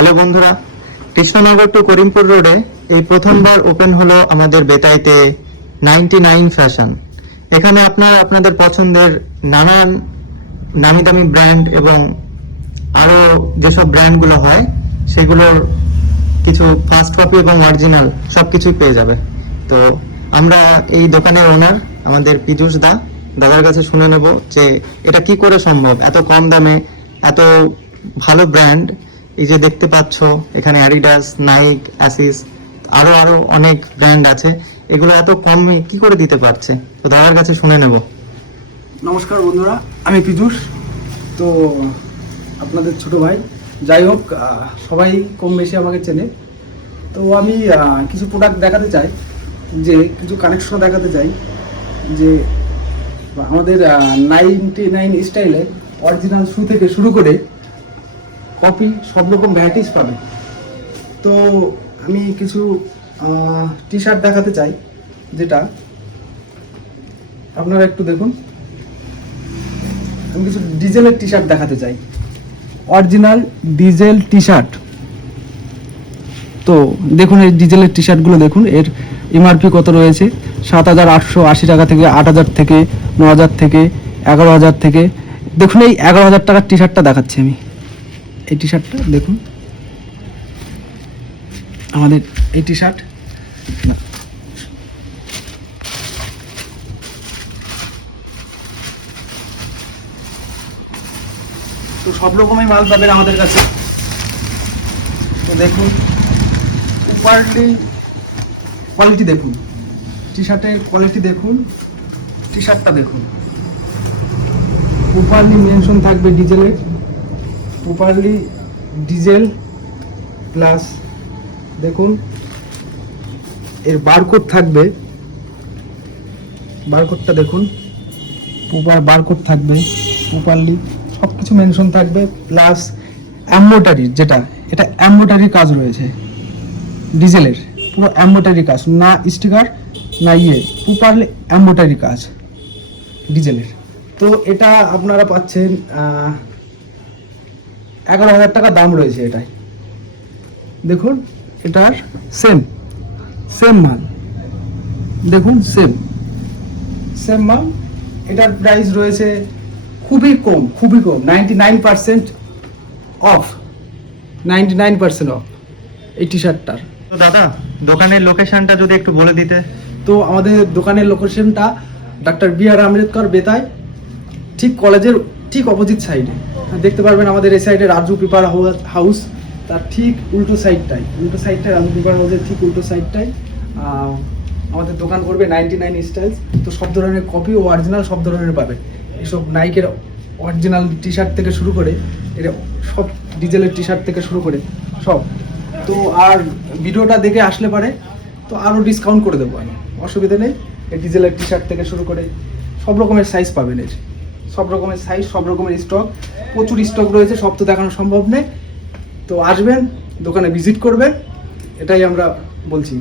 Hello বন্ধুরা, Krishnanagar two Karimpur রোডে এই প্রথমবার ওপেন হলো আমাদের বেতাইতে 99 ফ্যাশন। এখানে আপনারা আপনাদের পছন্দের নানান নামি দামি ব্র্যান্ড এবং আরো যেসব ব্র্যান্ডগুলো হয় সেগুলোর কিছু ফার্স্ট কপি এবং অরিজিনাল সবকিছুই পেয়ে যাবে। তো আমরা এই দোকানের ওনার আমাদের পীযূষ দাদার কাছে শুনে নেব যে এটা কি করে সম্ভব, এত কম দামে এত ভালো ব্র্যান্ড। এই যে দেখতে পাচ্ছ এখানে অ্যাডিডাস, নাইক, অ্যাসিস, আরো আরো অনেক ব্র্যান্ড আছে, এগুলো এত কমে কি করে দিতে পারছে, তো দাদার কাছে শুনে নেব। নমস্কার বন্ধুরা, আমি পীযূষ। তো আপনাদের ছোট ভাই, যাই হোক সবাই কম বেশি আমাকে চেনে। তো আমি কিছু প্রোডাক্ট দেখাতে চাই, যে কিছু কানেকশন দেখাতে চাই, যে আমাদের 99 স্টাইলের অরিজিনাল শু থেকে শুরু করে কপি সব রকম ভ্যারাইটিস পাবে। তো আমি কিছু টি শার্ট দেখাতে চাই, যেটা আপনারা একটু দেখুন। আমি কিছু ডিজেলের টি শার্ট দেখাতে চাই, অরিজিনাল ডিজেল টি শার্ট। তো দেখুন এই ডিজেলের টি শার্টগুলো দেখুন, এর এমআরপি কত রয়েছে, 7,880 টাকা থেকে 8,000 থেকে 9,000 থেকে 11,000 থেকে। দেখুন এই 11,000 টাকার টি শার্টটা দেখাচ্ছি আমি। এই টি শার্টটা দেখুন, আমাদের এই টি শার্ট তো সব রকমই মাল পাবেন আমাদের কাছে। তো দেখুন কোয়ালিটি দেখুন, টি শার্টের কোয়ালিটি দেখুন, টি শার্টটা দেখুন, প্রপারলি মেনশন থাকবে ডিজেলের, প্রপারলি ডিজেল প্লাস দেখুন এর বারকোড থাকবে, বারকোডটা দেখুন, প্রপার বারকোড থাকবে, প্রপারলি সব কিছু মেনশন থাকবে, প্লাস এমব্রয়ডারির, যেটা এটা এমব্রয়ডারির কাজ রয়েছে ডিজেলের, পুরো এমব্রয়ডারি কাজ, না স্টিকার না প্রপারলি এমব্রয়ডারি কাজ ডিজেলের। তো এটা আপনারা পাচ্ছেন 11,000 টাকা দাম রয়েছে এটাই। দেখুন এটার সেম মাল, দেখুন সেম মাল, এটার প্রাইস রয়েছে খুবই কম 99% অফ, 99% অফ এই টি শার্টটার। তো দাদা, দোকানের লোকেশনটা যদি একটু বলে দিতে। তো আমাদের দোকানের লোকেশনটা ডক্টর বি.আর. আম্বেদকর বেতাই, ঠিক কলেজের ঠিক অপোজিট সাইডে দেখতে পারবেন। আমাদের এই সাইডে রাজু পেপার হাউস, তার ঠিক উল্টো সাইডটাই রাজু পেপার হাউসের ঠিক উল্টো সাইডটাই আমাদের দোকান করবে 99 স্টাইলস। তো সব ধরনের কপি ও অরিজিনাল সব ধরনের পাবে, এসব নাইকের অরিজিনাল টি শার্ট থেকে শুরু করে এটা সব ডিজেলের টি শার্ট থেকে শুরু করে সব। তো আর ভিডিওটা দেখে আসলে পারে তো আরও ডিসকাউন্ট করে দেবো আমি, অসুবিধা নেই। এই ডিজেলের টি শার্ট থেকে শুরু করে সব রকমের সাইজ পাবেন, এর সব রকমের সাইজ, সব রকমের স্টক, প্রচুর স্টক রয়েছে, সব তো দেখানো সম্ভব নেই। তো আসবেন, দোকানে ভিজিট করবেন, এটাই আমরা বলছি।